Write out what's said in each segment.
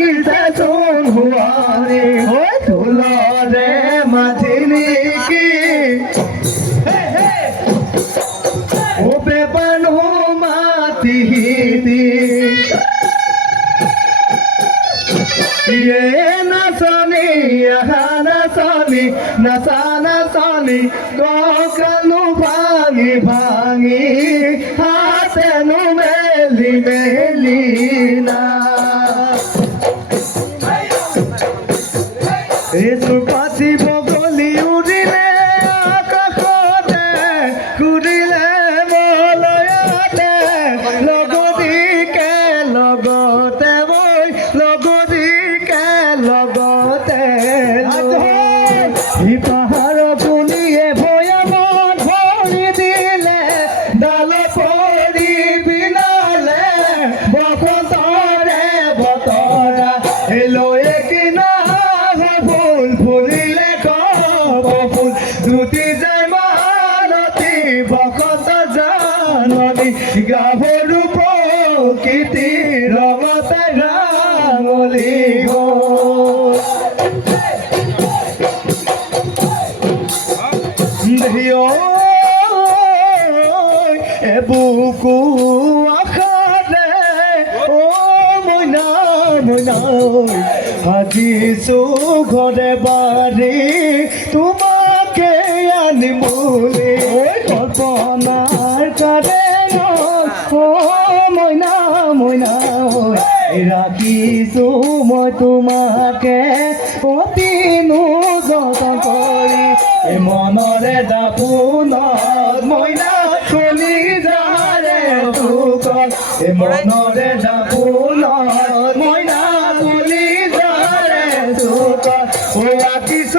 गिरता सोन हुआ रे। धुला रे मधुली की ये न सोनी, यहाँ न सोनी नशा न सोनी Jesus, passe কিছু ঘরে বাড়ি, তোমাকে আনি বলে কল্পনার করে মইনা ময়না ময়না মই তোমাকে অতি যতন কৰি মনৰে দাপোনত মইনা চলি যাৰে তোক মনৰে দাপোন 我要记住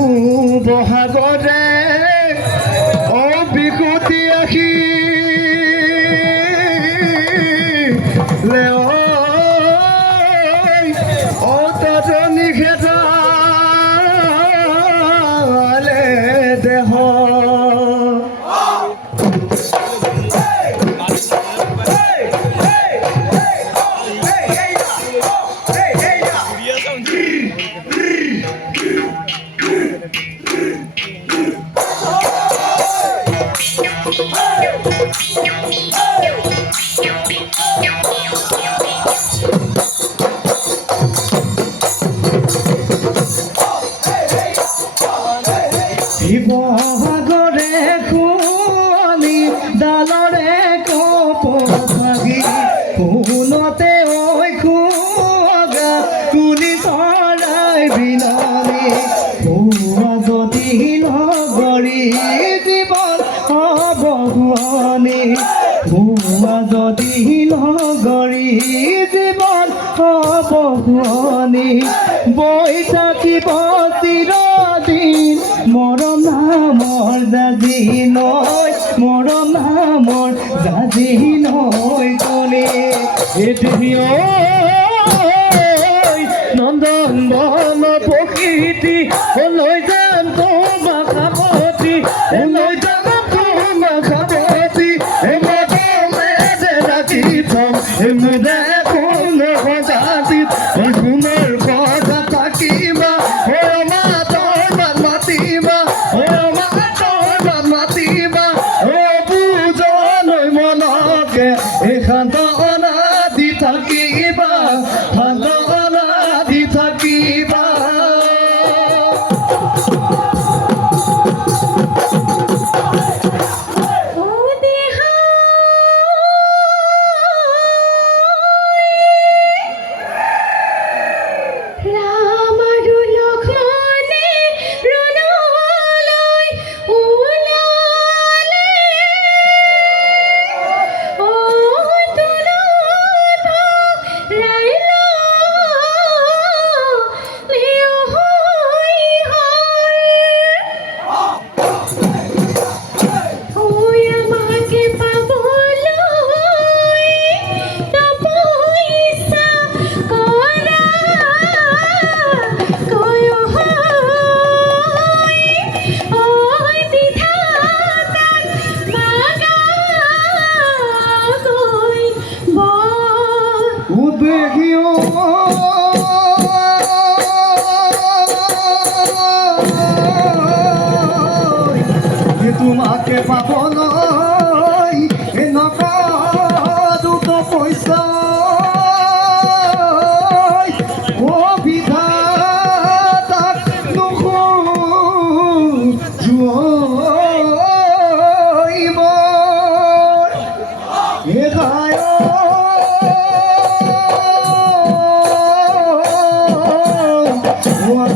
le hoy otra ni jeta আর অবনী বই থাকিব চিরদিন মরম নামৰ জাজি নয় মৰম নামৰ জাজি নয় কোনে এটি নন্দন বন প্ৰকৃতি লৈ Thank you.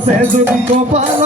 আছে যদি কপাল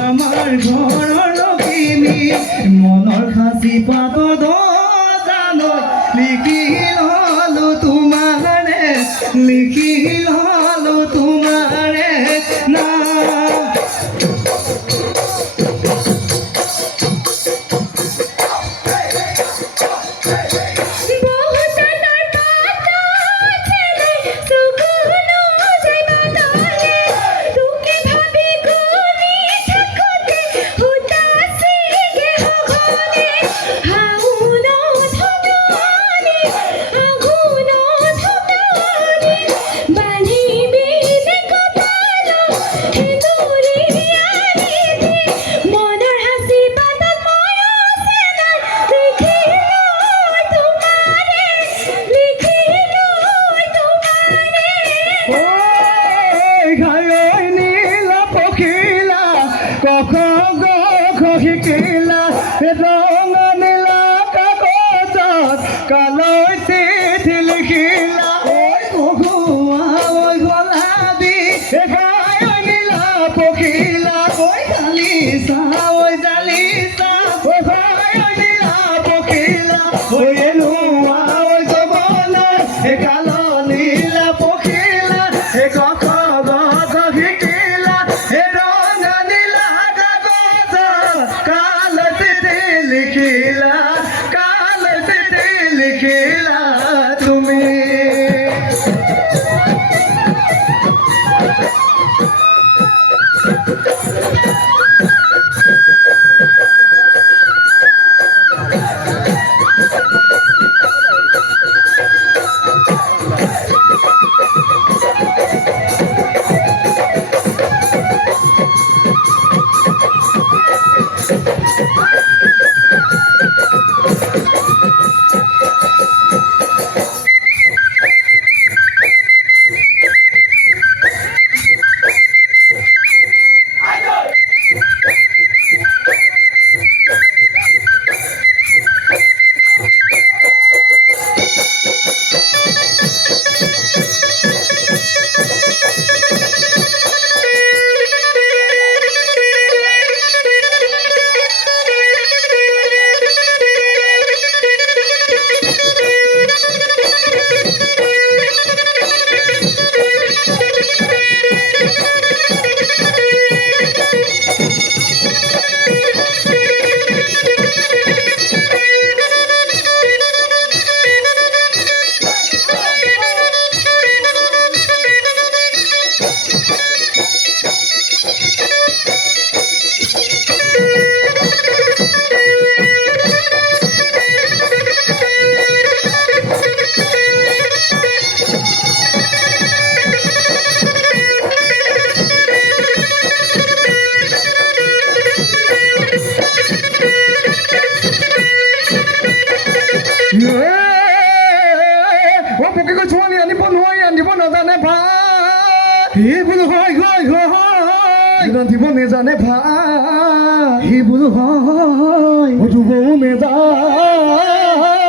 আমার ঘৰৰ লখিমী মনৰ সাঁচি পাত জানো লিখিল হলো তোমাৰে লিখিল হল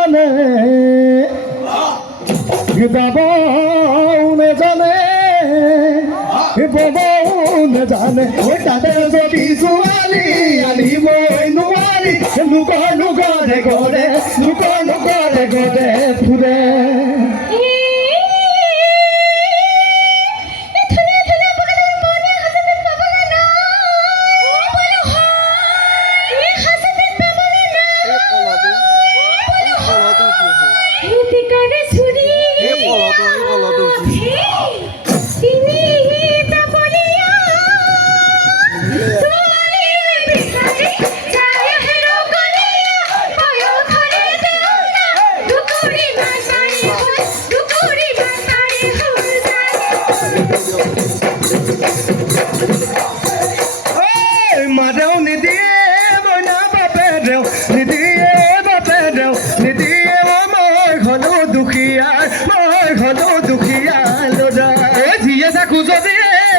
নেজানে বাবাউনে জানে বাবাউনে নেজানে ওই তাতে যদি ছোৱালী নুয়ালি নোৱাৰি লোকৰ রে ঘৰে লোকৰ লোকৰে রে ফুৰে এই মই দুখিয়ার দুখীয়া মই ঘলো দুখীয়া লদা যিয়ে থাকো যদি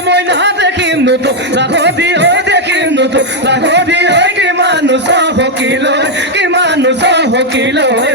মইনা দেখিম নতো লাখতি হৈ দেখিম নতো লাখতি হৈ কিমান চহকী লৈ কিমান চহকী লৈ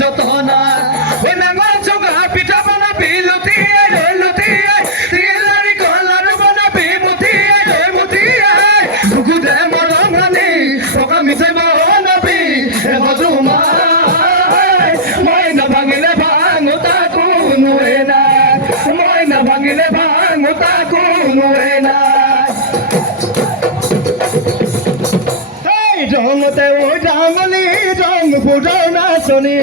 যত ৰঙতে ঐ ডাঙলি ৰং ফুটৰ নাচনী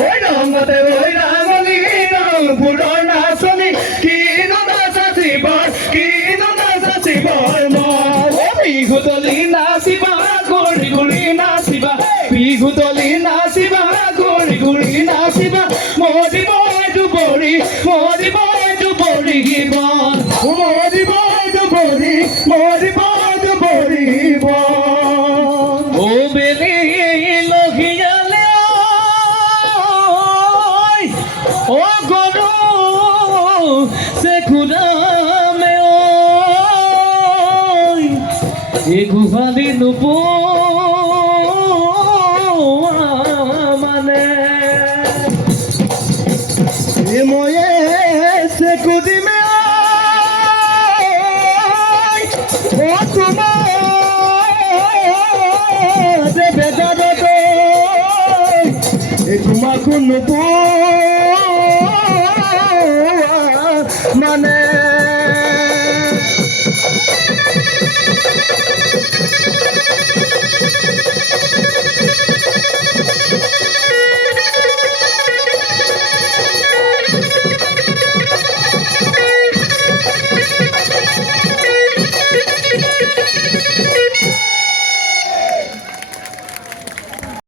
ঐ ৰঙতে ঐ ডাঙলি ৰং ফুটৰ নাচনী কিনো নাচাচিব কিনো নাচাচিব মই বিহুতলি নাচিবা ঘূৰি ঘূৰি নাচিবা বিহুতলি ও বেলি লহিয়ালে ও গরু কোন